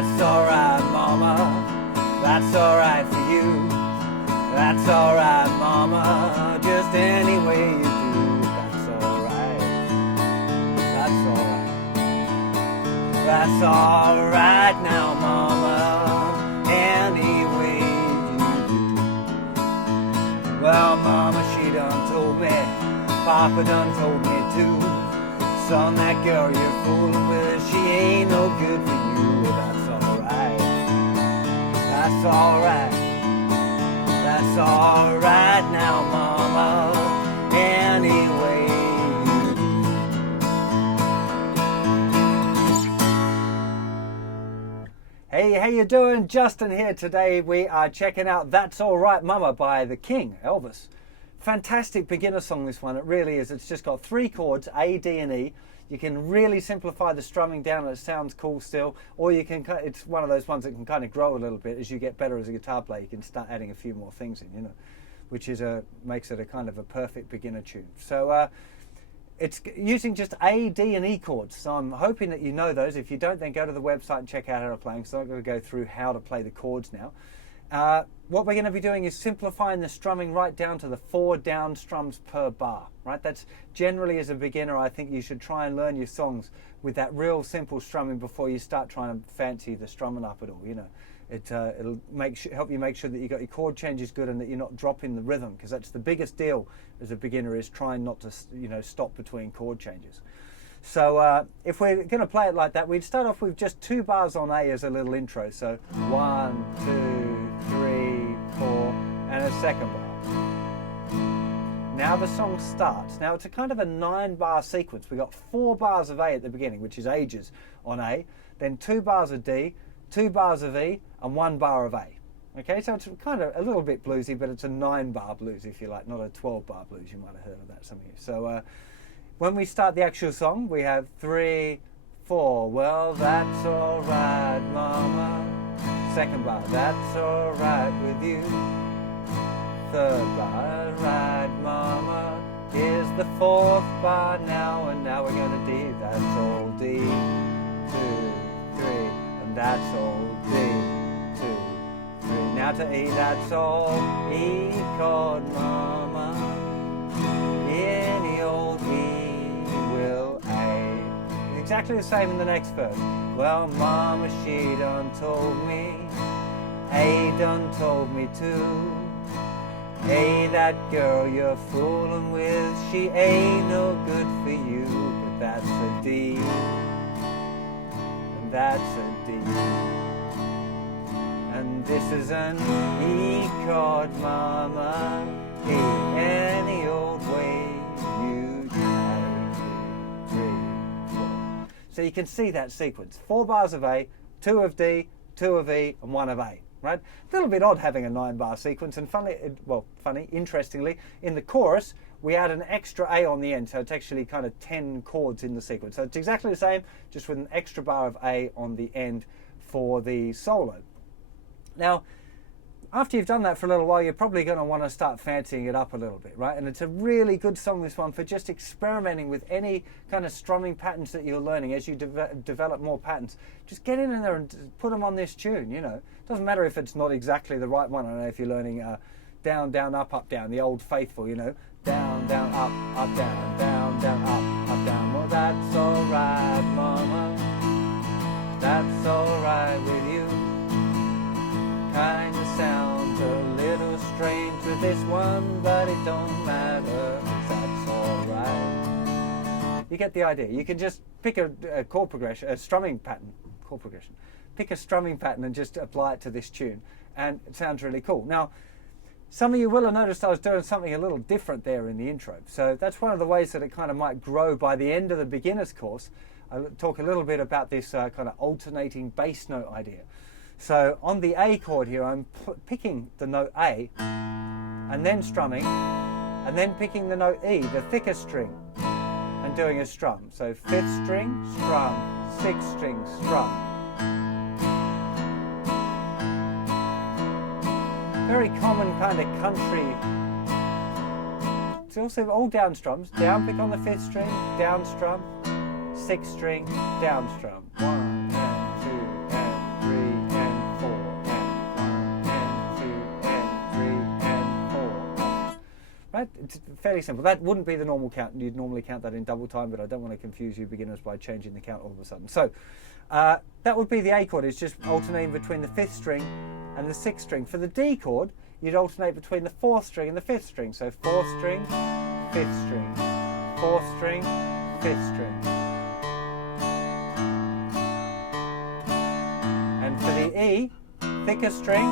That's alright, mama, that's alright for you. That's alright, mama, just any way you do. That's alright, that's alright. That's alright now, mama, any way you do. Well, mama, she done told me, papa done told me too. Son, that girl you're fooling with, she ain't no good for you. That's alright, that's alright. That's alright now, mama, anyway you do. Hey, how you doing? Justin here. Today we are checking out That's Alright Mama by the King, Elvis. Fantastic beginner song, this one. It really is. It's just got 3 chords, A, D and E. You can really simplify the strumming down and it sounds cool still, or you can, it's one of those ones that can kind of grow a little bit as you get better as a guitar player. You can start adding a few more things in, you know, which is makes it a kind of a perfect beginner tune. So it's using just A, D and E chords. So I'm hoping that you know those. If you don't, then go to the website and check out how to play them. So I'm going to go through how to play the chords now. What we're going to be doing is simplifying the strumming right down to the 4 down strums per bar, right? That's generally, as a beginner, I think you should try and learn your songs with that real simple strumming before you start trying to fancy the strumming up at all, you know. It'll help you make sure that you got your chord changes good and that you're not dropping the rhythm, because that's the biggest deal as a beginner, is trying not to, you know, stop between chord changes. So if we're going to play it like that, we'd start off with just 2 bars on A as a little intro. So 1, 2, 3, 4, and a second bar. Now the song starts. Now it's a kind of a 9-bar sequence. We've got 4 bars of A at the beginning, which is ages on A, then 2 bars of D, 2 bars of E, and 1 bar of A. Okay, so it's kind of a little bit bluesy, but it's a 9-bar blues, if you like, not a 12-bar blues. You might have heard of that, some of you. So when we start the actual song, we have 3, 4. Well, that's alright, mama. Second bar, that's alright with you. Third bar, right, mama. Here's the 4th bar now, and now we're going to D. That's all D, 2, 3, and that's all D, 2, 3. Now to E, that's all E chord, mama. Any old E will A. Exactly the same in the next verse. Well, mama, she done told me, A done told me too. Hey, that girl you're fooling with, she ain't no good for you. But that's a D, and that's a D, and this is an E chord, mama. E, any old way you can. 3, 4. So you can see that sequence. 4 bars of A, 2 of D, 2 of E, and 1 of A. Right? A little bit odd having a 9-bar sequence, and interestingly, in the chorus we add an extra A on the end, so it's actually kind of 10 chords in the sequence. So it's exactly the same, just with an extra bar of A on the end for the solo. Now, after you've done that for a little while, you're probably going to want to start fancying it up a little bit, right? And it's a really good song, this one, for just experimenting with any kind of strumming patterns that you're learning as you develop more patterns. Just get in there and put them on this tune, you know. Doesn't matter if it's not exactly the right one. I don't know if you're learning down, down, up, down, the old faithful, you know. Down, down, up, down, down, down, up, down. Well, that's all right, mama. That's all right with you. Kind of sounds a little strange with this one, but it don't matter, 'cause that's alright. You get the idea. You can just pick a chord progression, a strumming pattern, chord progression. Pick a strumming pattern and just apply it to this tune, and it sounds really cool. Now, some of you will have noticed I was doing something a little different there in the intro. So that's one of the ways that it kind of might grow by the end of the beginner's course. I'll talk a little bit about this kind of alternating bass note idea. So on the A chord here, I'm picking the note A and then strumming, and then picking the note E, the thicker string, and doing a strum. So 5th string, strum, 6th string, strum. Very common kind of country. It's also all down strums. Down pick on the 5th string, down strum, 6th string, down strum. 1 and 2 and 3. Right? It's fairly simple. That wouldn't be the normal count. You'd normally count that in double time, but I don't want to confuse you beginners by changing the count all of a sudden. So that would be the A chord. It's just alternating between the 5th string and the 6th string. For the D chord, you'd alternate between the 4th string and the 5th string. So 4th string, 5th string, 4th string, 5th string. And for the E, thicker string,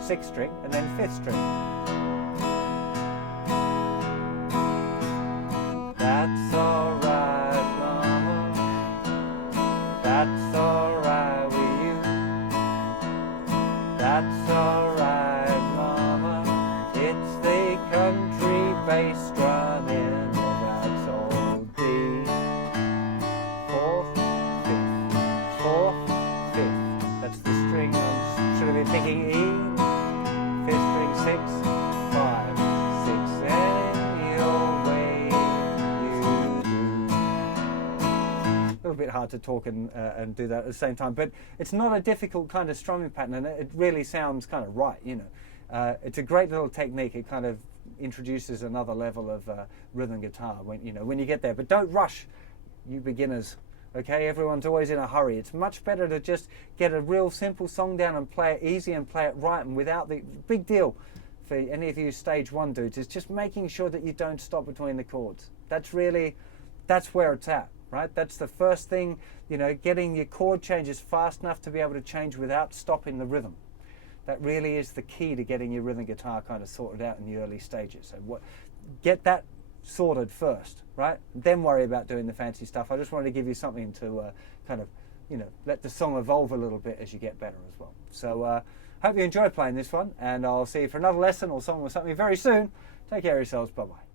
6th string, and then 5th string. That's alright, mama. That's alright with you. That's alright, mama. It's the country bass drum in the that's old D. 4th, 5th, 4th, 5th. That's the string. Should have been picking E. 5th string, 6, 5, 6, any old way you do. A little bit hard to talk and do that at the same time, but it's not a difficult kind of strumming pattern, and it really sounds kind of right, you know. It's a great little technique. It kind of introduces another level of rhythm guitar when you get there. But don't rush, you beginners. Okay, everyone's always in a hurry. It's much better to just get a real simple song down and play it easy and play it right, and without the big deal for any of you stage 1 dudes is just making sure that you don't stop between the chords. That's where it's at, right? That's the first thing, getting your chord changes fast enough to be able to change without stopping the rhythm. That really is the key to getting your rhythm guitar kind of sorted out in the early stages. So get that sorted first, right? Then worry about doing the fancy stuff. I just wanted to give you something to kind of, let the song evolve a little bit as you get better as well. So hope you enjoy playing this one, and I'll see you for another lesson or song or something very soon. Take care of yourselves. Bye-bye.